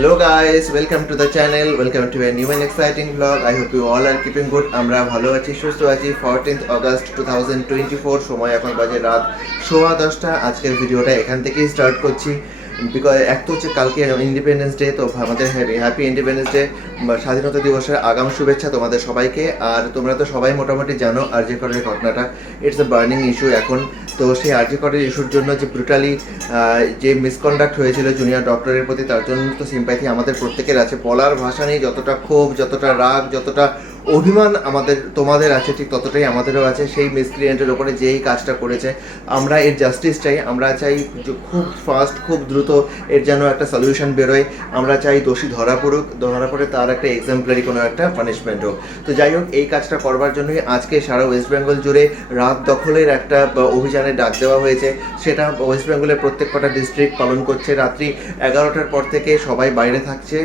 Hello guys welcome to the channel welcome to a new and exciting blog I hope you all are keeping good আমরা ভালো আছি সুস্থ আছি fourteenth August two thousand twenty four সময় এখন বাজে রাত সোয়া দশটা। আজকের ভিডিওটা এখান থেকেই স্টার্ট করছি। বিকজ এক তো হচ্ছে কালকে ইন্ডিপেন্ডেন্স ডে তো আমাদের হ্যাপি ইন্ডিপেন্ডেন্স ডে স্বাধীনতা দিবসের আগাম শুভেচ্ছা তোমাদের সবাইকে। আর তোমরা তো সবাই মোটামুটি জানো আরজি করের ঘটনাটা। ইটস এ বার্নিং ইস্যু এখন। তো সেই আরজি করের ইস্যুর জন্য যে ব্রুটালি যে মিসকন্ডাক্ট হয়েছিল জুনিয়র ডক্টরের প্রতি, তার জন্য তো সিম্প্যাথি আমাদের প্রত্যেকের আছে। বলার ভাষা নেই, যতটা ক্ষোভ, যতটা রাগ, যতটা অভিমান আমাদের তোমাদের আছে ঠিক ততটাই আমাদেরও আছে। সেই মিসক্রিয়েন্টের ওপরে যেই কাজটা করেছে আমরা এর জাস্টিস চাই আমরা চাই খুব ফাস্ট খুব দ্রুত এর যেন একটা সলিউশন বেরোয়। আমরা চাই দোষী ধরা পড়ুক ধরা পড়ে তার একটা এক্সাম্পলারি কোনো একটা পানিশমেন্ট হোক। তো যাই হোক এই কাজটা করবার জন্যই আজকে সারা ওয়েস্ট বেঙ্গল জুড়ে রাত দখলের একটা বা, অভিযানের ডাক দেওয়া হয়েছে। সেটা ওয়েস্ট বেঙ্গলের প্রত্যেক কটা ডিস্ট্রিক্ট পালন করছে। রাত্রি এগারোটার পর থেকে সবাই বাইরে থাকছে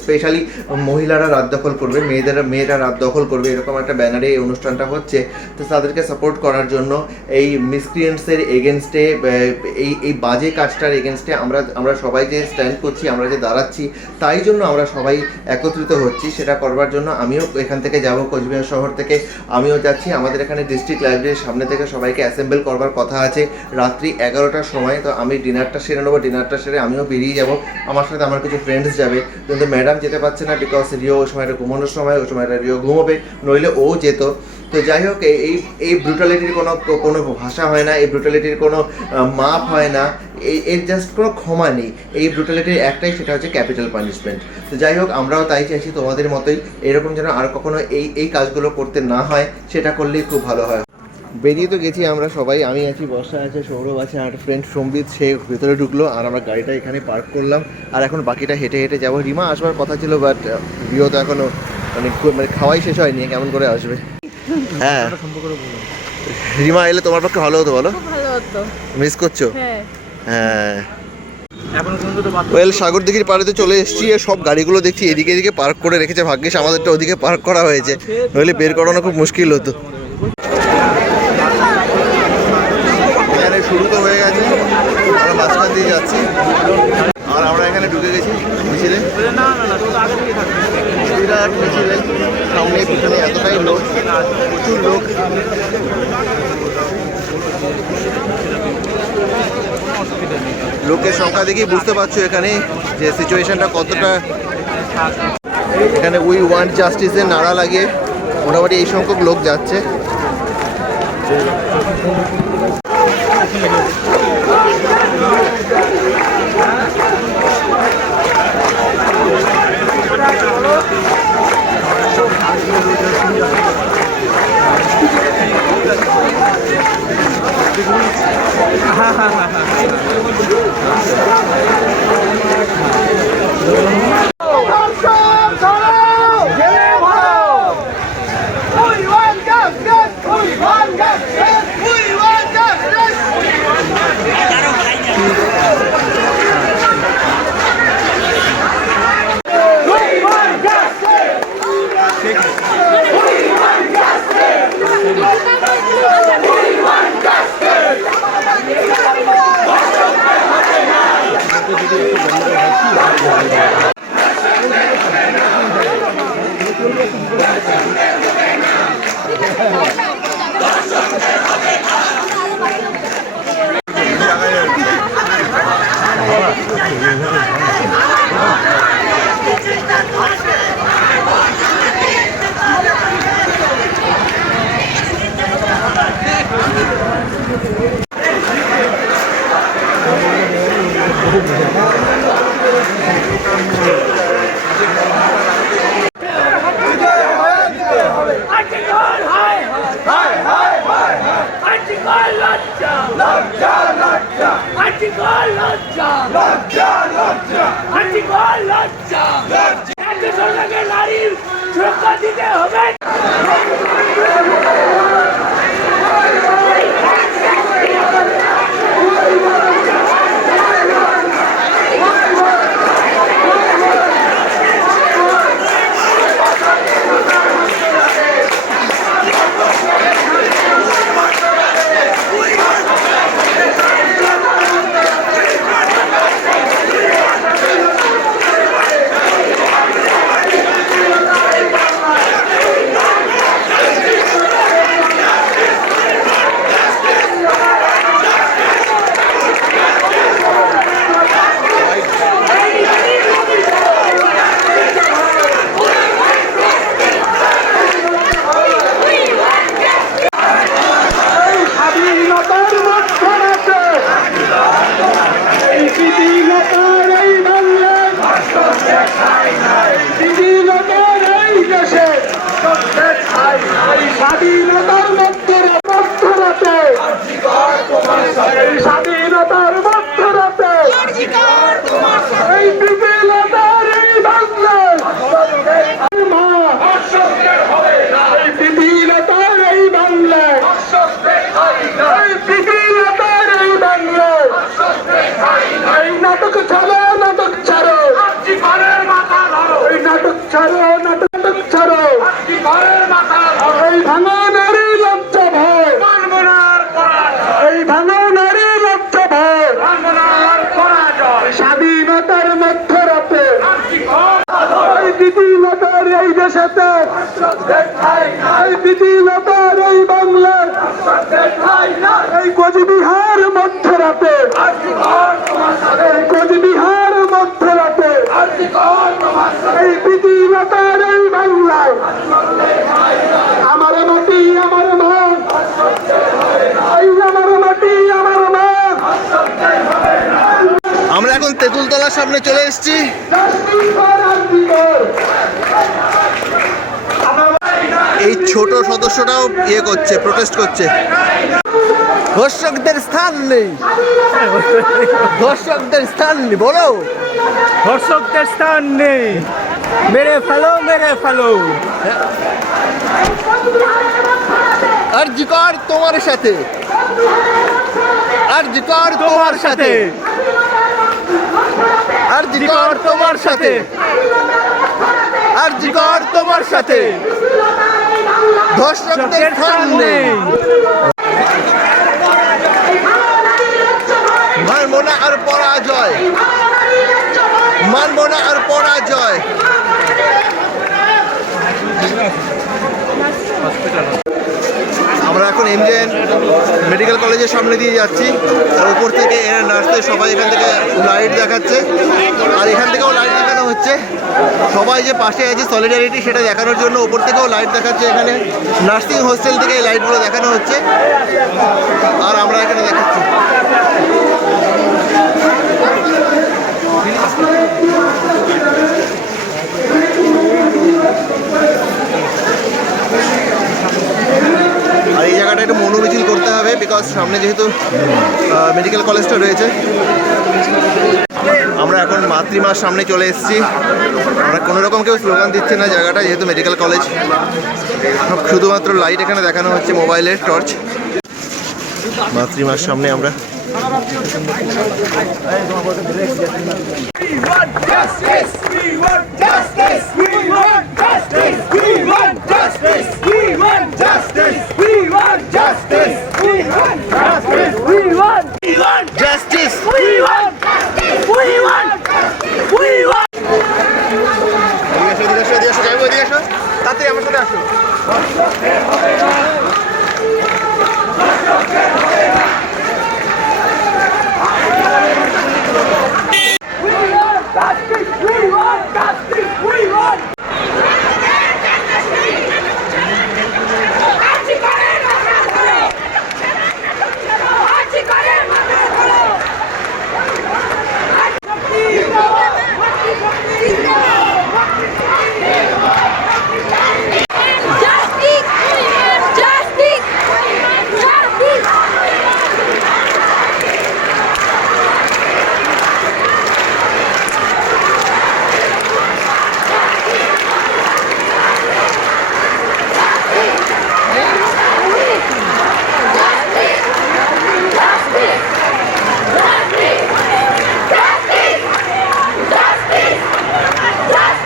স্পেশালি মহিলারা রাত দখল করবে মেয়েদের মেয়েরা রাত দখল করবে, এরকম একটা ব্যানারে এই অনুষ্ঠানটা হচ্ছে। তো তাদেরকে সাপোর্ট করার জন্য এই মিসক্রিয়েন্টসের এগেনস্টে এই এই বাজে কাজটার এগেনস্টে আমরা আমরা সবাই যে স্ট্যান্ড করছি, আমরা যে দাঁড়াচ্ছি, তাই জন্য আমরা সবাই একত্রিত হচ্ছি। সেটা করবার জন্য আমিও এখান থেকে যাব, কোচবিহার শহর থেকে। আমিও যাচ্ছি, আমাদের এখানে ডিস্ট্রিক্ট লাইব্রেরির সামনে থেকে সবাইকে অ্যাসেম্বল করবার কথা আছে। রাত্রি এগারোটার সময়, তো আমি ডিনারটা সেরে নেব ডিনারটা সেরে আমিও বেরিয়ে যাব। আমার সাথে আমার কিছু ফ্রেন্ডস যাবে। কিন্তু ম্যাডাম যেতে পারছে না বিকজ রিও ওই সময়টা ঘুমানোর সময়, ওই সময়টা রিও ঘুমোবে নইলে ও যেত তো যাই হোক, এই- এই ব্রুটালিটির কোনো কোনো ভাষা হয় না, এই ব্রুটালিটির কোনো মাপ হয় না, এই, এর জাস্ট কোনো ক্ষমা নেই। এই ব্রুটালিটির একটাই, সেটা হচ্ছে ক্যাপিটাল পানিশমেন্ট তো যাই হোক, আমরাও তাই চাইছি তোমাদের মতোই, এরকম যেন আর কখনো এই এই কাজগুলো করতে না হয়, সেটা করলেই খুব ভালো হয়। বেরিয়ে তো গেছি আমরা সবাই, আমি আছি, বর্ষা আছে, সৌরভ আছে, আর ফ্রেন্ড সম্বিত, সে ভেতরে ঢুকলো, আর আমরা গাড়িটা এখানে পার্ক করলাম। আর এখন বাকিটা হেঁটে হেঁটে যাব। রিমা, আসবার কথা ছিল বাট রিও তো এখনও মানে মানে খাওয়াই শেষ হয়নি কেমন করে আসবে? হ্যাঁ। রিমা এলে তোমার পক্ষে ভালো হতো বলো? খুব ভালো হতো। মিস করছ? হ্যাঁ। হ্যাঁ। ওয়েল সাগর দিঘির পাড়েতে চলে এসেছি সব গাড়িগুলো দেখছি এদিকে এদিকে পার্ক করে রেখেছে। ভাগ্যিস আমাদেরটা ওদিকে পার্ক করা হয়েছে। নইলে বের করানো খুব মুশকিল হতো। এখানে শুরু তো হয়ে গেছে। আমরা মাঝখান দিয়ে যাচ্ছি। আর আমরা এখানে ঢুকে গেছি। মিছিলে না না না আগে থেকে থাকবে। বিরাট মিছিলে সামনে পিছনে এতটাই লোক, প্রচুর লোক। লোকের সংখ্যা দেখেই বুঝতে পারছ এখানে যে সিচুয়েশনটা কতটা এখানে উই ওয়ান্ট জাস্টিসের নাড়া লাগিয়ে মোটামুটি এই সংখ্যক লোক যাচ্ছে। Oh, লজ্জা লজ্জা লজ্জা। আর্টিকল লজ্জা লজ্জা লজ্জা। আর্টিকল লজ্জা। লজ্জা। এত সরকারকে নারীর সুরক্ষা দিতে হবে। সাথে এই বিধিলতার এই বাংলার এই কোচবিহার মধ্যরাতে এই কোচবিহার মধ্যরাতে এই বিধিলতার এই বাংলায় আমার মাটি আমার মা এই আমার মাটি আমার মা। আমরা এখন তেঁতুলতলার সামনে চলে এসেছি। এই ছোট সদস্যটাও ইয়ে করছে প্রোটেস্ট করছে। ধর্ষকদের স্থান নেই। ধর্ষকদের স্থান নেই বলো। ধর্ষকদের স্থান নেই। মেরে ফেলো মেরে ফেলো। আর জিকর তোমার সাথে? আর জিকর তোমার সাথে? আর জিকর তোমার সাথে? আর জিকর তোমার সাথে? ধর্ষকদের স্থান নেই মানবো না আর পরাজয়। মানবো না আর পরাজয়। আমরা এখন এমজেএন মেডিকেল কলেজের সামনে দিয়ে যাচ্ছি। আর উপর থেকে এরা নার্সদের সবাই এখান থেকে লাইট দেখাচ্ছে। আর এখান থেকেও লাইট দেখানো হচ্ছে। সবাই যে পাশে আছে সলিডারিটি সেটা দেখানোর জন্য উপর থেকেও লাইট দেখাচ্ছে এখানে। নার্সিং হোস্টেল থেকে এই লাইটগুলো দেখানো হচ্ছে। আর আমরা এখানে দেখাচ্ছি আর এই জায়গাটা একটু মনো মিছিল করতে হবে বিকজ সামনে যেহেতু মেডিকেল কলেজটা রয়েছে। আমরা এখন মাতৃমার সামনে চলে এসেছি। আমরা কোনো রকম কেউ স্লোগান দিচ্ছে না, জায়গাটা যেহেতু মেডিকেল কলেজ শুধুমাত্র লাইট এখানে দেখানো হচ্ছে মোবাইলের টর্চ মাতৃমার সামনে আমরা। জাস্টিস এদিকে আসো এদিকে আসো যাইবো এদিকে আসো তাড়াতাড়ি আমার সাথে আসো।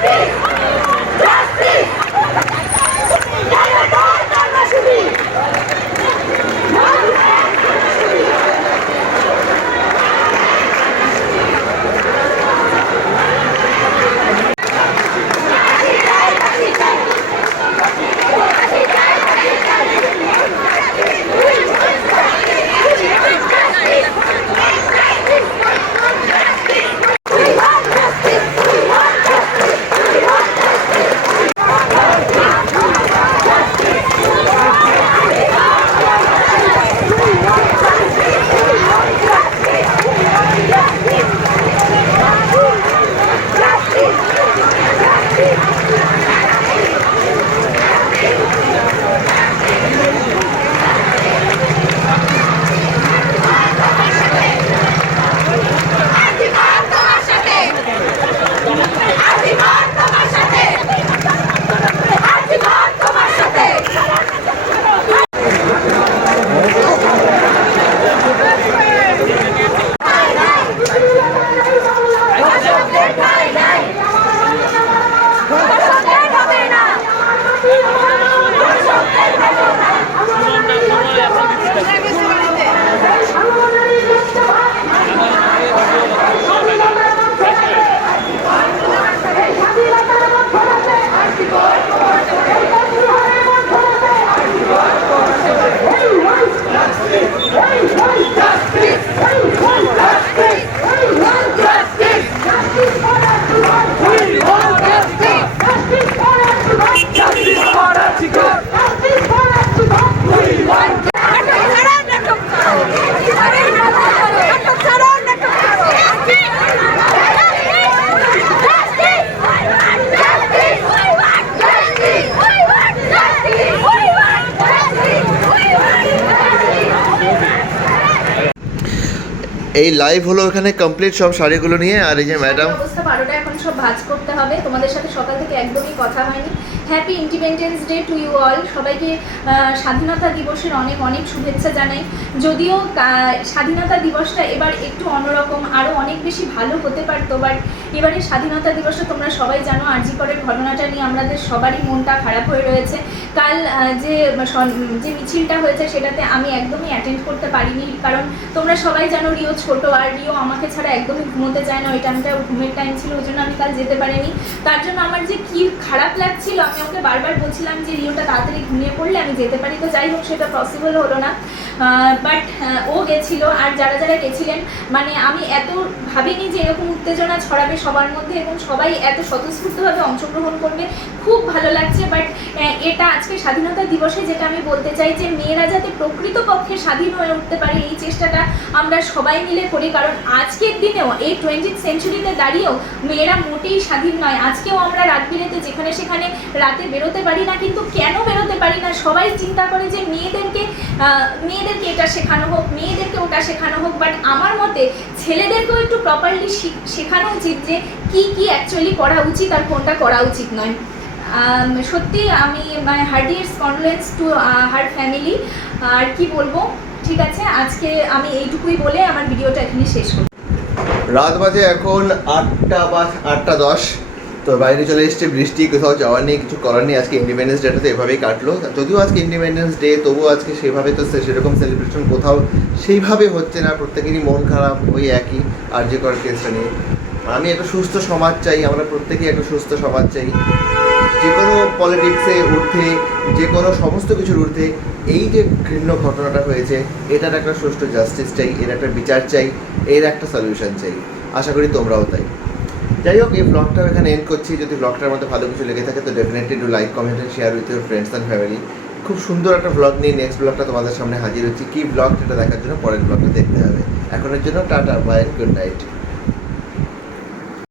Peace. এই লাইভ হলো এখানে কমপ্লিট সব শাড়িগুলো নিয়ে আর এই যে ম্যাডাম বারোটা এখন সব ভাজ করতে হবে। তোমাদের সাথে সকাল থেকে একদমই কথা হয়নি। Happy independence day to you all সবাইকে স্বাধীনতা দিবসের অনেক অনেক শুভেচ্ছা জানাই। যদিও স্বাধীনতা দিবসটা এবার একটু অন্যরকম আরও অনেক বেশি ভালো হতে পারতো বাট এবারে স্বাধীনতা দিবসে তোমরা সবাই জানো আরজি করের ঘটনাটা নিয়ে আমাদের সবারই মনটা খারাপ হয়ে রয়েছে। কাল যে যে মিছিলটা হয়েছে সেটাতে আমি একদমই অ্যাটেন্ড করতে পারিনি, কারণ তোমরা সবাই জানো, রিও ছোট আর রিও আমাকে ছাড়া একদমই ঘুমোতে চায় না। ওই টাইমটা ঘুমের টাইম ছিল ওই জন্য আমি কাল যেতে পারিনি। তার জন্য আমার যে কি খারাপ লাগছিল, আমি ওকে বারবার বলছিলাম যে, রিওটা তাড়াতাড়ি ঘুমিয়ে পড়লে আমি যেতে পারি। তো যাই হোক, সেটা পসিবল হলো না। বাট ও গেছিল আর যারা যারা গেছিলেন মানে আমি এত ভাবিনি যে এরকম উত্তেজনা ছড়াবে সবার মধ্যে এবং সবাই এত স্বতঃস্ফূর্তভাবে অংশগ্রহণ করবে। খুব ভালো লাগছে বাট এটা আজকে স্বাধীনতা দিবসে যেটা আমি বলতে চাই যে মেয়েরা যাতে প্রকৃতপক্ষে স্বাধীন হয়ে উঠতে পারে এই চেষ্টাটা আমরা সবাই মিলে করি। কারণ আজকের দিনেও এই টোয়েন্টি সেঞ্চুরিতে দাঁড়িয়েও মেয়েরা মোটেই স্বাধীন নয়। আজকেও আমরা রাত বিরেতে যেখানে সেখানে রাতে বেরোতে পারি না কিন্তু কেন বেরোতে পারি না? সবাই চিন্তা করে যে মেয়েদেরকে আহ, মেয়েদেরকে এটা শেখানো হোক, মেয়েদেরকে ওটা শেখানো হোক বাট আমার মতে ছেলেদেরকেও একটু প্রপারলি শেখানো উচিত যে কি কি অ্যাকচুয়ালি করা উচিত আর কোনটা করা উচিত নয়। সত্যি আমি my heartiest condolence to her family আর কি বলব? ঠিক আছে, আজকে আমি এইটুকুই বলে আমার ভিডিওটা এখানে শেষ করি। রাত বাজে এখন আটটা বা আটটা দশ। তো বাইরে চলে এসছে, বৃষ্টি, কোথাও যাওয়ার নেই, কিছু করার নেই। আজকে ইন্ডিপেন্ডেন্স ডেটা তো এভাবেই কাটলো। যদিও আজকে ইন্ডিপেন্ডেন্স ডে তবুও আজকে সেভাবে তো সেরকম সেলিব্রেশন কোথাও সেইভাবে হচ্ছে না। প্রত্যেকেরই মন খারাপ, ওই একই। আর যে করার কেসটা নিয়ে আমি একটা সুস্থ সমাজ চাই, আমরা প্রত্যেকেই একটা সুস্থ সমাজ চাই। যে কোনো পলিটিক্সে ঊর্ধ্বে, যে কোনো সমস্ত কিছুর ঊর্ধ্বে, এই যে ঘৃণ্য ঘটনাটা হয়েছে, এটার একটা সুষ্ঠু জাস্টিস চাই, এর একটা বিচার চাই, এর একটা সলিউশন চাই। আশা করি তোমরাও তাই। যাই হোক, এই ব্লগটা এখানে এন্ড করছি। যদি ব্লগটার মধ্যে ভালো কিছু লেগে থাকে, তো definitely do like comment and share with your friends and family খুব সুন্দর একটা ব্লগ নিয়ে নেক্সট ব্লগটা তোমাদের সামনে হাজির হচ্ছি। কী ব্লগ সেটা দেখার জন্য পরের ব্লগটা দেখতে হবে। এখনের জন্য টাটা বাই গুড নাইট